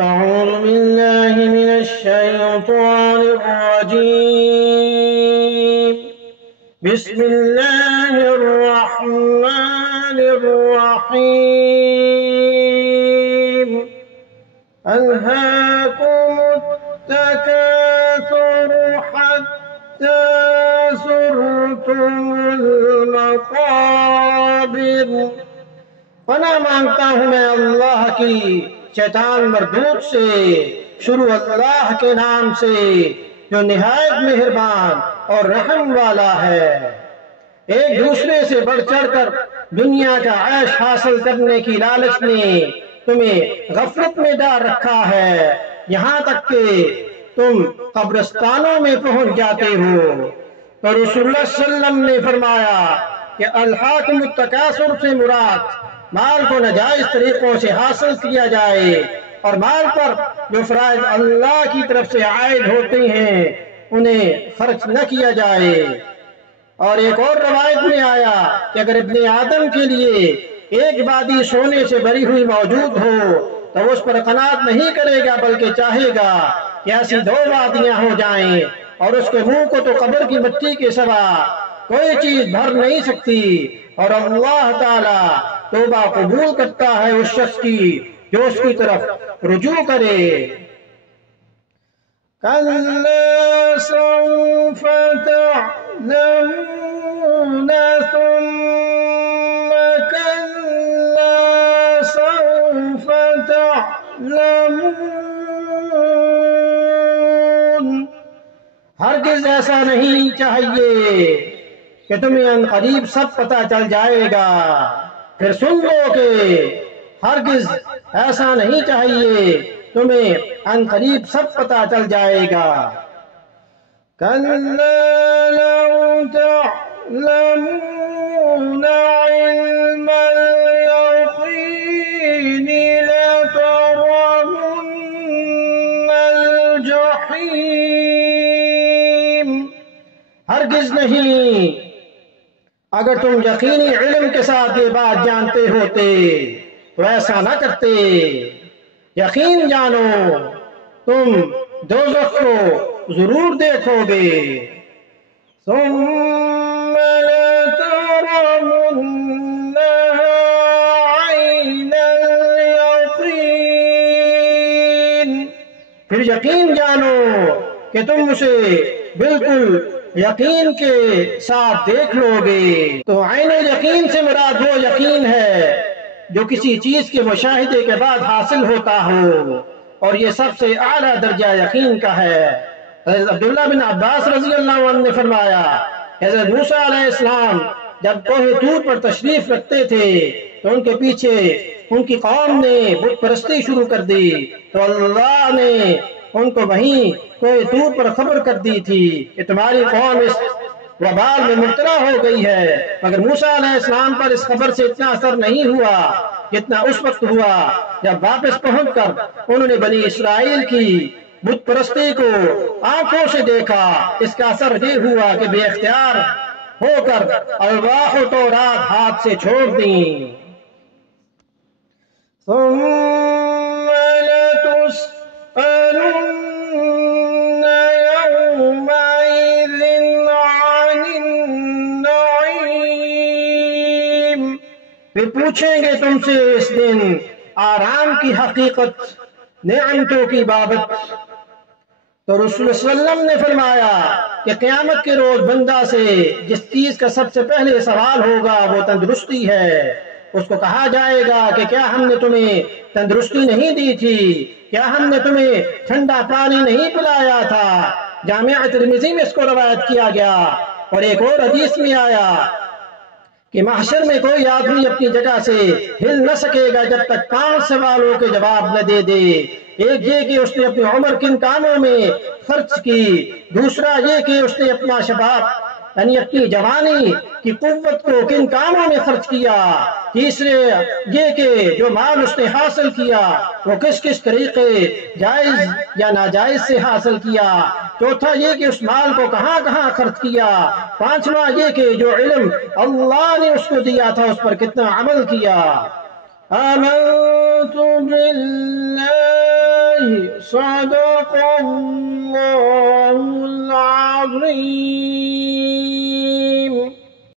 أعوذ بالله من الشيطان الرجيم. بسم الله الرحمن الرحيم. ألهاكم التكاثر حتى زرتم المقابر. پناہ مانگتا ہوں میں اللہ کی شیطان مردود سے، شروع اللہ کے نام سے جو نہایت مہربان اور رحم والا ہے۔ ایک دوسرے سے بڑھ چڑھ کر دنیا کا عیش حاصل کرنے کی لالچ نے تمہیں غفلت میں ڈال رکھا ہے، یہاں تک کہ تم قبرستانوں میں پہنچ جاتے ہو۔ تو رسول اللہ صلی اللہ علیہ وسلم نے فرمایا کہ الہاکم التکاثر سے مراد مال کو ناجائز طریقوں سے حاصل کیا جائے اور مال پر جو فرائض اللہ کی طرف سے عائد ہوتے ہیں انہیں خرچ نہ کیا جائے۔ اور ایک اور روایت میں آیا کہ اگر ابن آدم کے لیے ایک وادی سونے سے بھری ہوئی موجود ہو تو وہ اس پر قناعت نہیں کرے گا، بلکہ چاہے گا کہ ایسی 2 وادیاں ہو جائیں اور اس کے منہ کو تو قبر کی مٹی کے سوا کوئی چیز بھر نہیں سکتی۔ اور اللہ تعالی توبہ قبول کرتا ہے اس شخص کی جو اس کی طرف رجوع کرے۔ کَلَّا سَوْفَ تَعْلَمُونَ ثُمَّ كَلَّا سَوْفَ تَعْلَمُونَ۔ ہرگز ایسا نہیں چاہیے کہ تمہیں ان قریب سب پتہ چل جائے گا، پھر سن لو کہ ہرگز ایسا نہیں چاہیے تمہیں ان قریب سب پتہ چل جائے گا۔ کَلَّا لَوْ تَعْلَمُونَ عِلْمَ الْيَقِينِ لَتَرَوُنَّ الْجَحِيمَ۔ ہرگز نہیں، اگر تم یقینی علم کے ساتھ یہ بات جانتے ہوتے تو ایسا نہ کرتے۔ یقین جانو تم دوزخ کو ضرور دیکھو گے۔ ثم لترونها عین الیقین۔ پھر یقین جانو کہ تم اسے بالکل یقین کے ساتھ دیکھ لو گے۔ تو عین یقین سے مراد وہ یقین ہے جو کسی چیز کے مشاہدے کے بعد حاصل ہوتا ہو، اور یہ سب سے اعلیٰ درجہ یقین کا ہے۔ حضرت عبداللہ بن عباس رضی اللہ عنہ نے فرمایا، حضرت موسیٰ علیہ السلام جب کوہ طور پر تشریف رکھتے تھے تو ان کے پیچھے ان کی قوم نے بت پرستی شروع کر دی، تو اللہ نے ان کو وہیں کوہ طور پر خبر کر دی تھی کہ تمہاری قوم اس وبال میں مبتلا ہو گئی ہے، مگر موسیٰ علیہ السلام پر اس خبر سے اتنا اثر نہیں ہوا جتنا اس وقت ہوا جب واپس پہنچ کر انہوں نے بنی اسرائیل کی بت پرستی کو آنکھوں سے دیکھا۔ اس کا اثر یہ ہوا کہ بے اختیار ہو کر الواح و تورات ہاتھ سے چھوڑ دیں۔ ثم لتسألن يومئذ عن النعيم۔ پھر پوچھیں گے تم سے اس دن آرام کی حقیقت، نعمتوں کی بابت۔ تو رسول اللہ صلی اللہ علیہ وسلم نے فرمایا کہ قیامت کے روز بندہ سے جس چیز کا سب سے پہلے سوال ہوگا وہ تندرستی ہے۔ اس کو کہا جائے گا کہ کیا ہم نے تمہیں تندرستی نہیں دی تھی؟ کیا ہم نے تمہیں ٹھنڈا پانی نہیں پلایا تھا؟ جامعہ ترمذی میں اس کو روایت کیا گیا۔ اور ایک اور حدیث میں آیا کہ محشر میں کوئی آدمی اپنی جگہ سے ہل نہ سکے گا جب تک 5 سوالوں کے جواب نہ دے دے۔ ایک یہ کہ اس نے اپنی عمر کن کاموں میں خرچ کی، دوسرا یہ کہ اس نے اپنا شباب یعنی اپنی جوانی کی قوت کو کن کاموں میں خرچ کیا، تیسرے یہ کہ جو مال اس نے حاصل کیا وہ کس کس طریقے جائز یا ناجائز سے حاصل کیا، چوتھا یہ کہ اس مال کو کہاں کہاں خرچ کیا، پانچواں یہ کہ جو علم اللہ نے اس کو دیا تھا اس پر کتنا عمل کیا۔ آمنت باللہ صدق الله العظيم.